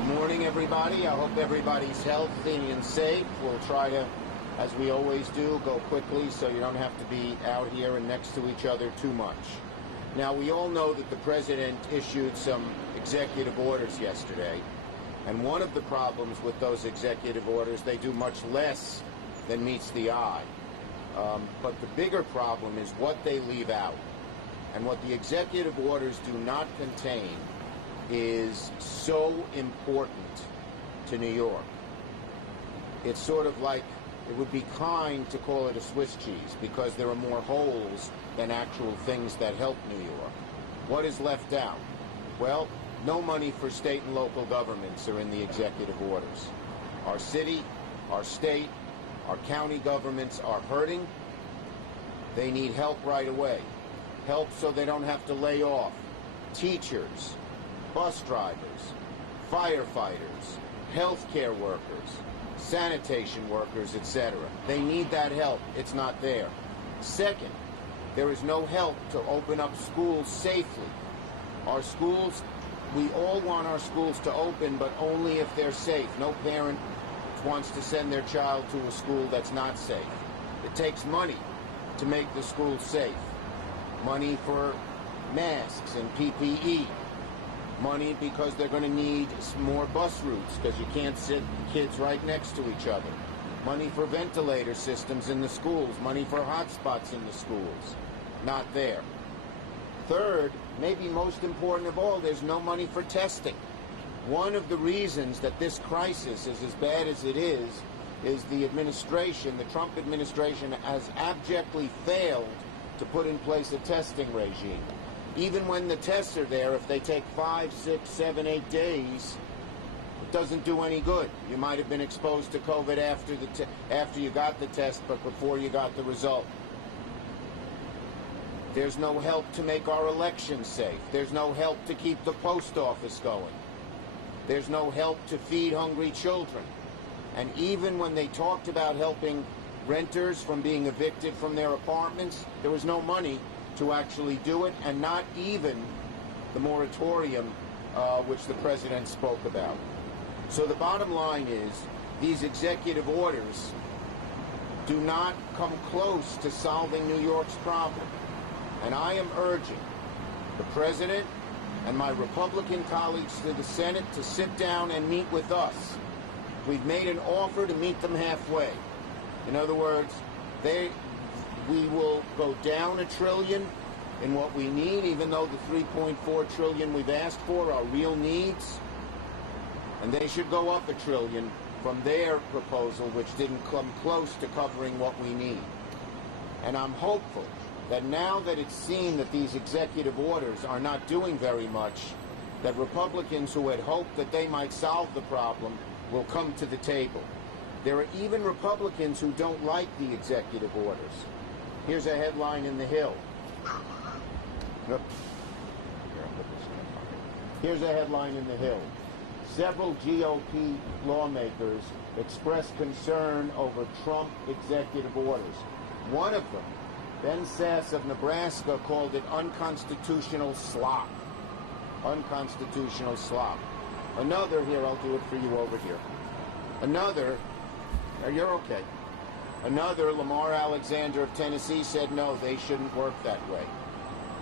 Good morning, everybody. I hope everybody's healthy and safe. We'll try to, as we always do, go quickly so you don't have to be out here and next to each other too much. Now, we all know that the president issued some executive orders yesterday, and one of the problems with those executive orders, they do much less than meets the eye. But the bigger problem is what they leave out. And what the executive orders do not contain is so important to New York. It's sort of like, it would be kind to call it a Swiss cheese because there are more holes than actual things that help New York. What is left out? Well, no money for state and local governments are in the executive orders. Our city, our state, our county governments are hurting. They need help right away. Help so they don't have to lay off teachers, bus drivers, firefighters, healthcare workers, sanitation workers, etc. They need that help. It's not there. Second, there is no help to open up schools safely. Our schools, we all want our schools to open, but only if they're safe. No parent wants to send their child to a school that's not safe. It takes money to make the school safe. Money for masks and PPE. Money because they're going to need more bus routes because you can't sit kids right next to each other. Money for ventilator systems in the schools. Money for hotspots in the schools. Not there. Third, maybe most important of all, there's no money for testing. One of the reasons that this crisis is as bad as it is the administration, the Trump administration, has abjectly failed to put in place a testing regime. Even when the tests are there, if they take 5, 6, 7, 8 days, it doesn't do any good. You might have been exposed to COVID after you got the test, but before you got the result. There's no help to make our elections safe. There's no help to keep the post office going. There's no help to feed hungry children. And even when they talked about helping renters from being evicted from their apartments, there was no money to actually do it, and not even the moratorium which the president spoke about. So the bottom line is, these executive orders do not come close to solving New York's problem. And I am urging the president and my Republican colleagues to the Senate to sit down and meet with us. We've made an offer to meet them halfway. In other words, we will go down $1 trillion in what we need, even though the $3.4 trillion we've asked for are real needs. And they should go up $1 trillion from their proposal, which didn't come close to covering what we need. And I'm hopeful that now that it's seen that these executive orders are not doing very much, that Republicans who had hoped that they might solve the problem will come to the table. There are even Republicans who don't like the executive orders. Here's a headline in The Hill. Here's a headline in The Hill. Several GOP lawmakers expressed concern over Trump executive orders. One of them, Ben Sasse of Nebraska, called it unconstitutional slop. Unconstitutional slop. Another, here, I'll do it for you over here. Another, you're okay. Another, Lamar Alexander of Tennessee, said no, they shouldn't work that way.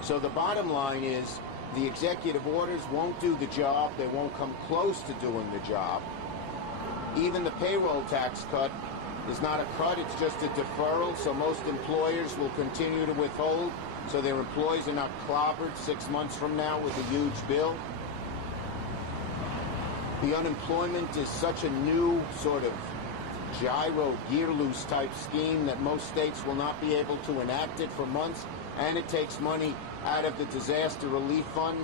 So the bottom line is the executive orders won't do the job. They won't come close to doing the job. Even the payroll tax cut is not a cut, it's just a deferral, so most employers will continue to withhold, so their employees are not clobbered 6 months from now with a huge bill. The unemployment is such a new sort of gyro gear loose type scheme that most states will not be able to enact it for months, and it takes money out of the disaster relief fund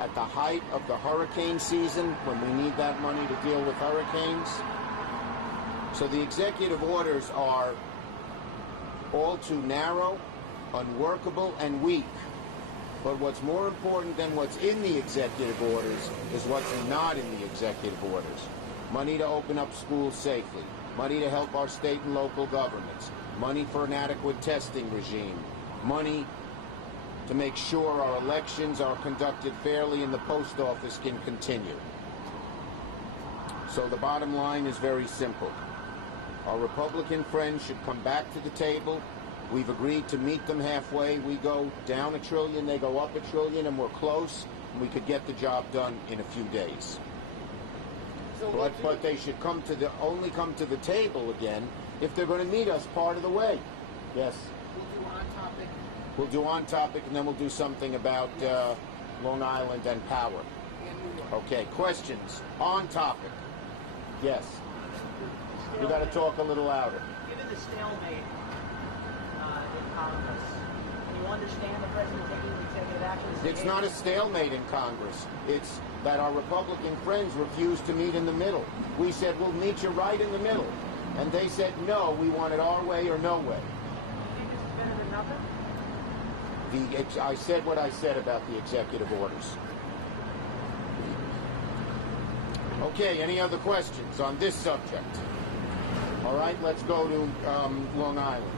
at the height of the hurricane season when we need that money to deal with hurricanes. So the executive orders are all too narrow, unworkable, and weak. But what's more important than what's in the executive orders is what's not in the executive orders. Money to open up schools safely. Money to help our state and local governments. Money for an adequate testing regime. Money to make sure our elections are conducted fairly and the post office can continue. So the bottom line is very simple. Our Republican friends should come back to the table. We've agreed to meet them halfway. We go down $1 trillion, they go up $1 trillion, and we're close. And we could get the job done in a few days. So but they should only come to the table again if they're going to meet us part of the way. Yes. We'll do on topic. We'll do on topic, and then we'll do something about Long Island and power. And New York. Okay. Questions on topic? Yes. You got to talk a little louder. Given the stalemate in Congress, can you understand the president taking executive action? It's not a stalemate in Congress. It's that our Republican friends refused to meet in the middle. We said, we'll meet you right in the middle. And they said, no, we want it our way or no way. Do you think this is better than nothing? I said what I said about the executive orders. Okay, any other questions on this subject? All right, let's go to Long Island.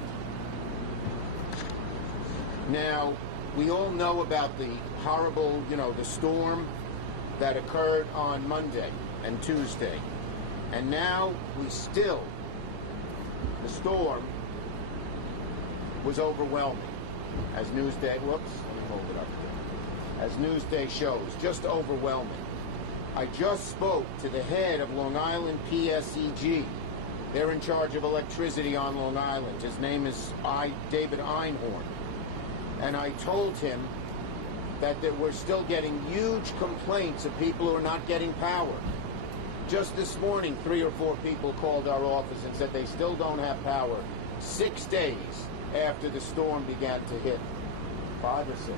Now, we all know about the horrible, the storm that occurred on Monday and Tuesday. And now the storm was overwhelming. As Newsday, whoops, let me hold it up here. As Newsday shows, just overwhelming. I just spoke to the head of Long Island PSEG. They're in charge of electricity on Long Island. His name is David Einhorn. And I told him that we're still getting huge complaints of people who are not getting power. Just this morning, 3 or 4 people called our office and said they still don't have power 6 days after the storm began to hit. 5 or 6?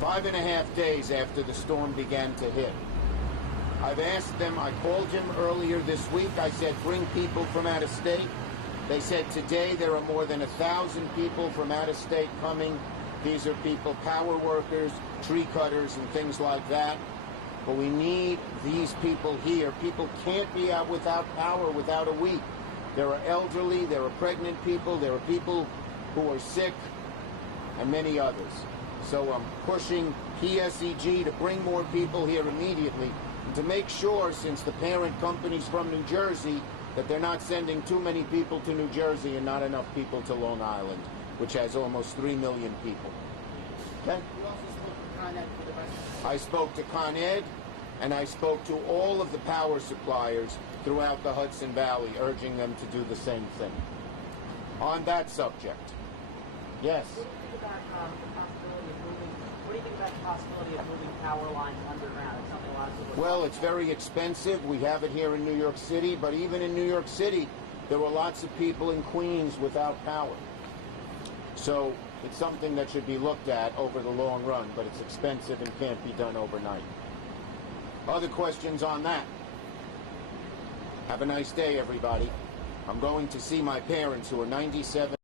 5.5 days after the storm began to hit. I've asked them, I called him earlier this week, I said, bring people from out of state. They said today there are more than 1,000 people from out of state coming. These are people, power workers, tree cutters, and things like that. But we need these people here. People can't be out without power without a week. There are elderly, there are pregnant people, there are people who are sick, and many others. So I'm pushing PSEG to bring more people here immediately, and to make sure, since the parent company's from New Jersey, that they're not sending too many people to New Jersey and not enough people to Long Island, which has almost 3 million people. Okay? You also spoke to Con Ed for the rest. I spoke to Con Ed, and I spoke to all of the power suppliers throughout the Hudson Valley, urging them to do the same thing. On that subject. Yes? What do you think about the possibility of moving power lines underground? It's something a lot of people Well, it's very expensive. We have it here in New York City, but even in New York City, there were lots of people in Queens without power. So it's something that should be looked at over the long run, but it's expensive and can't be done overnight. Other questions on that? Have a nice day, everybody. I'm going to see my parents who are 97.